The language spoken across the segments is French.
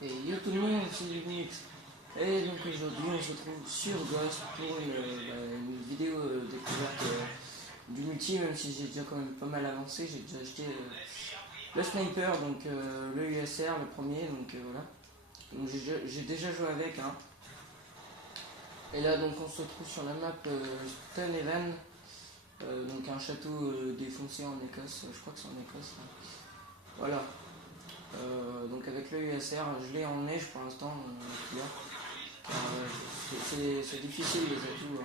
Et yo tout le monde, c'est Unix. Et donc aujourd'hui on se retrouve sur Ghost pour une vidéo découverte du multi, même si j'ai déjà quand même pas mal avancé. J'ai déjà acheté le sniper, donc le USR, le premier, donc voilà. Donc j'ai déjà joué avec. Hein. Et là donc on se retrouve sur la map Stonehaven, donc un château défoncé en Écosse, je crois que c'est en Écosse. Là. Voilà. Donc avec le USR, je l'ai en neige pour l'instant, la couleur. C'est difficile les atouts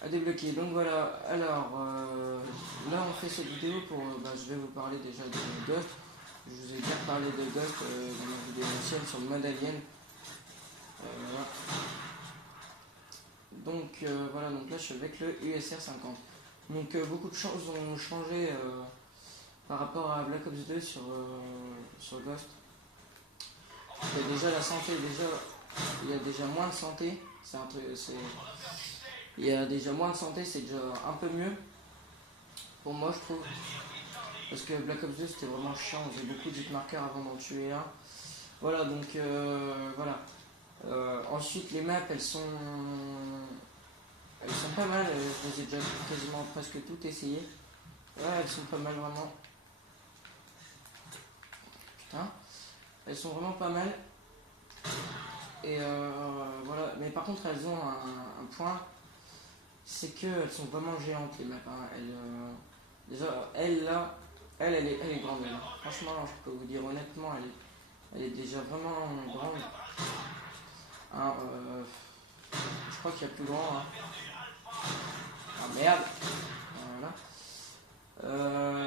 à débloquer. Donc voilà, alors là on fait cette vidéo pour. Je vais vous parler déjà de Ghost. Je vous ai déjà parlé de Ghost dans ma vidéo ancienne sur le mode Alien. Voilà. Donc voilà, donc là je suis avec le USR 50. Donc beaucoup de choses ont changé par rapport à Black Ops 2 sur Ghost. Déjà la santé, il y a déjà moins de santé. Il y a déjà moins de santé, c'est déjà un peu mieux. Pour moi je trouve. Parce que Black Ops 2 c'était vraiment chiant, on faisait beaucoup de hitmarkers avant d'en tuer un. Voilà, donc voilà. Ensuite les maps elles sont pas mal, je les ai déjà quasiment presque toutes essayées. Ouais, elles sont pas mal vraiment. Putain. Elles sont vraiment pas mal. Et voilà. Mais par contre elles ont un point, c'est qu'elles sont vraiment géantes les maps. Hein. Déjà elle là, elle est grande. Elle. Franchement je peux vous dire honnêtement, elle est déjà vraiment grande. Hein, je crois qu'il y a plus grand. Hein. Ah merde. Voilà.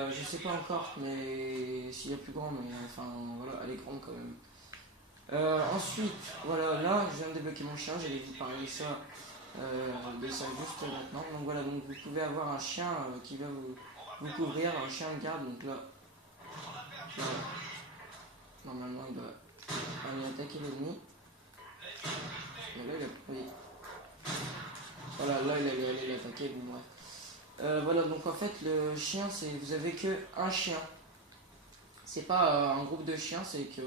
Je sais pas encore, mais s'il y a plus grand, mais enfin voilà, elle est grande quand même. Ensuite, voilà, là je viens de débloquer mon chien, j'allais vous parler de ça juste maintenant. Donc voilà, donc vous pouvez avoir un chien qui va vous couvrir, un chien de garde, donc là, normalement il doit aller attaquer l'ennemi. Mais là il a pris. Voilà, là il allait aller l'attaquer, bon bref. Voilà, donc en fait le chien, c'est vous avez que un chien. C'est pas un groupe de chiens, c'est que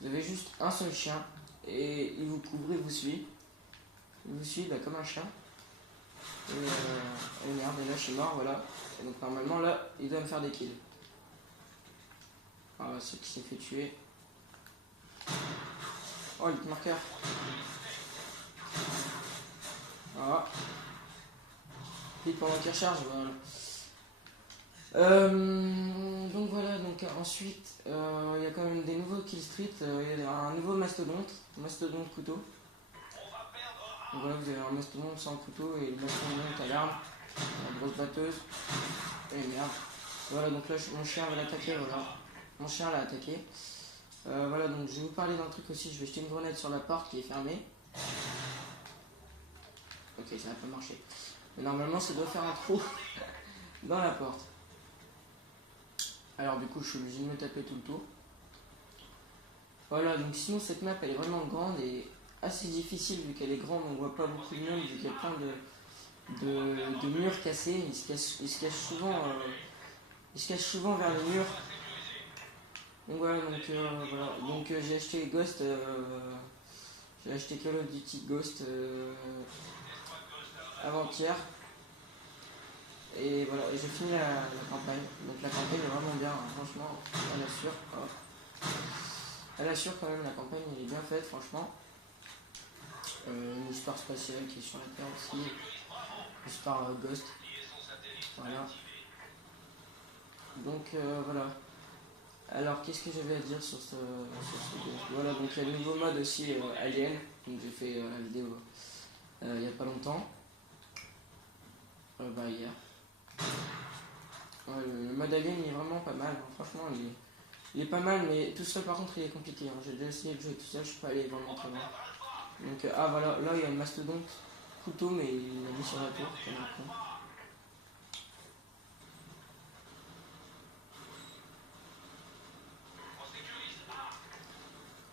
vous avez juste un seul chien et il vous couvre, il vous suit. Il vous suit comme un chien. Et merde, et là je suis mort, voilà. Et donc normalement là, il doit me faire des kills. Voilà, ce qui s'est fait tuer. Oh, le marqueur. Voilà. Vite pendant qu'il recharge, voilà. Donc voilà, donc ensuite il y a quand même des nouveaux kill street, il y a un nouveau mastodonte couteau. Donc voilà, vous avez un mastodonte sans couteau et le mastodonte à l'arme, la grosse batteuse. Et merde. Voilà, donc là mon chien va l'attaquer, voilà. Mon chien l'a attaqué. Voilà, donc je vais vous parler d'un truc aussi, je vais jeter une grenade sur la porte qui est fermée. Ok, ça n'a pas marché. Mais normalement ça doit faire un trou dans la porte. Alors du coup je suis obligé de me taper tout le tour. Voilà, donc sinon cette map elle est vraiment grande et assez difficile vu qu'elle est grande, on voit pas beaucoup de monde vu qu'il y a plein de murs cassés, ils se cachent souvent vers les murs. Donc voilà, donc j'ai acheté Ghost, j'ai acheté Call of Duty Ghost avant-hier. Et voilà, j'ai fini la campagne. Donc la campagne est vraiment bien, hein. Franchement, elle assure. Oh. Elle assure quand même, la campagne elle est bien faite, franchement. Une histoire spatiale qui est sur la Terre aussi. Histoire Ghost. Voilà. Donc voilà. Alors qu'est-ce que j'avais à dire sur ce Ghost. Voilà, donc il y a le nouveau mode aussi Alien. Donc j'ai fait la vidéo il n'y a pas longtemps. Hier. Ouais, le mode Alien il est vraiment pas mal. Franchement il est pas mal, mais tout seul par contre il est compliqué. Hein. J'ai déjà essayé de jouer tout seul, je suis pas allé vraiment très loin. Donc voilà, là il y a le mastodonte couteau, mais il l'a mis sur la tour.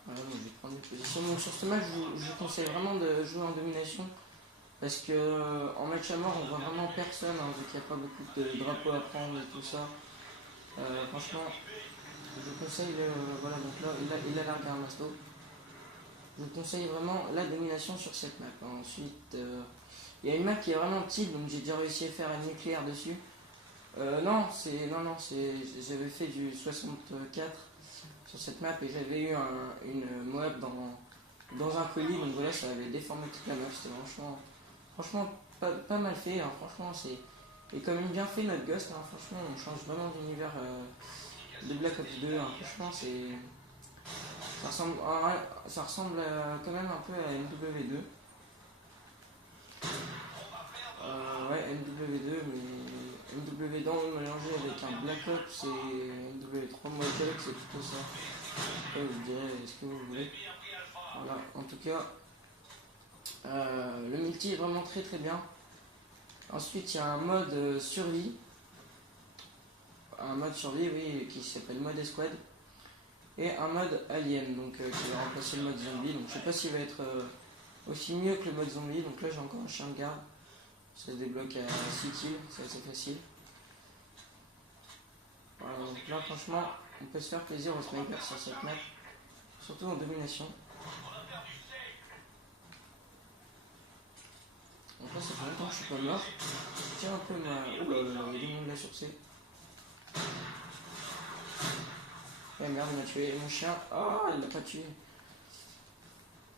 Voilà, donc je vais prendre une position. Donc sur ce match, je vous conseille vraiment de jouer en domination. Parce que en match à mort, on voit vraiment personne, hein, vu qu'il n'y a pas beaucoup de drapeaux à prendre et tout ça. Franchement, je vous conseille conseille, voilà, donc là il a largué un masto. Je vous conseille vraiment la domination sur cette map. Ensuite, il y a une map qui est vraiment petite, donc j'ai déjà réussi à faire un nucléaire dessus. Non, j'avais fait du 64 sur cette map et j'avais eu une Moab dans un colis, donc voilà, ça avait déformé toute la map. C'était franchement pas mal fait, hein. Franchement, c'est quand même bien fait notre Ghost, hein. Franchement, on change vraiment d'univers de Black Ops 2, hein. Franchement, ça ressemble quand même un peu à MW2. Ouais, MW2, mais MW2 mélangé avec un Black Ops et MW3. Moi, je dirais que c'est plutôt ça. Après, vous direz ce que vous voulez. Voilà, en tout cas, le multi est vraiment très très bien. Ensuite, il y a un mode survie. Un mode survie, oui, qui s'appelle mode escouade. Et un mode alien, donc qui va remplacer le mode zombie. Donc je sais pas s'il va être aussi mieux que le mode zombie. Donc là j'ai encore un chien de garde. Ça se débloque à 6 kills, c'est assez facile. Voilà, donc là franchement on peut se faire plaisir au sniper sur cette map. Surtout en domination. Donc là ça fait longtemps que je suis pas mort. Je tiens un peu ma... Oh là là, il y a du monde là sur C. Ouais merde, il m'a tué mon chien. Oh, il l'a pas tué.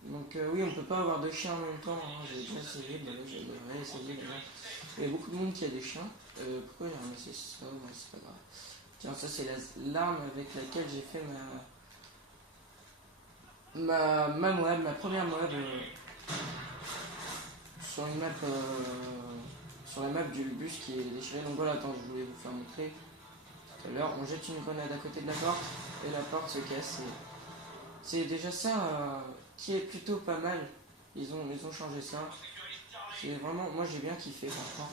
Donc oui, on peut pas avoir deux chiens en même temps, hein. J'ai déjà essayé, bah là j'ai essayé d'ailleurs. Il y a beaucoup de monde qui a des chiens. Pourquoi il a ramassé ça? Ouais, c'est pas grave. Tiens, ça c'est l'arme avec laquelle j'ai fait ma Moab, ma première Moab sur une map, sur la map du bus qui est déchirée. Donc voilà, attends, je voulais vous faire montrer. Tout à l'heure, on jette une grenade à côté de la porte et la porte se casse. C'est déjà ça qui est plutôt pas mal. Ils ont changé ça. C'est vraiment, moi j'ai bien kiffé franchement.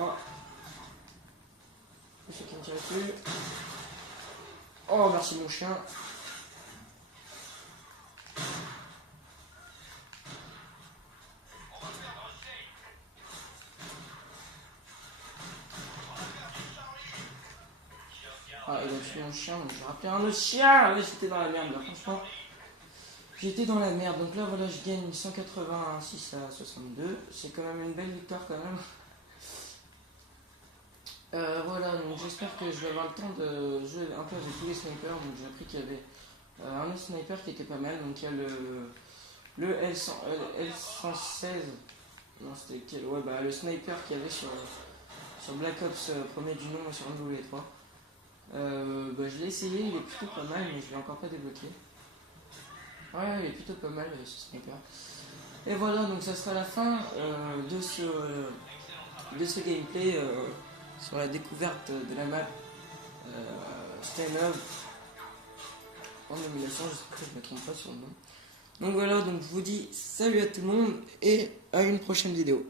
Oh, c'est qui me tire dessus. Oh, merci mon chien. Ah, il a tué mon chien, donc j'ai rappelé un autre chien. Ouais, j'étais dans la merde là, franchement. J'étais dans la merde, donc là voilà, je gagne 186 à 62. C'est quand même une belle victoire quand même. Voilà, donc j'espère que je vais avoir le temps de jouer un peu avec tous les snipers. Donc j'ai appris qu'il y avait un autre sniper qui était pas mal. Donc il y a le L116. Non, c'était quel? Ouais, bah le sniper qu'il y avait sur Black Ops premier du nom et sur MW3. Bah, je l'ai essayé, il est plutôt pas mal, mais je l'ai encore pas débloqué. Ouais, il est plutôt pas mal ce sniper. Et voilà, donc ça sera la fin de ce gameplay sur la découverte de la map Stanov en nomination. J'espère que je ne me trompe pas sur le nom. Donc voilà, donc je vous dis salut à tout le monde et à une prochaine vidéo.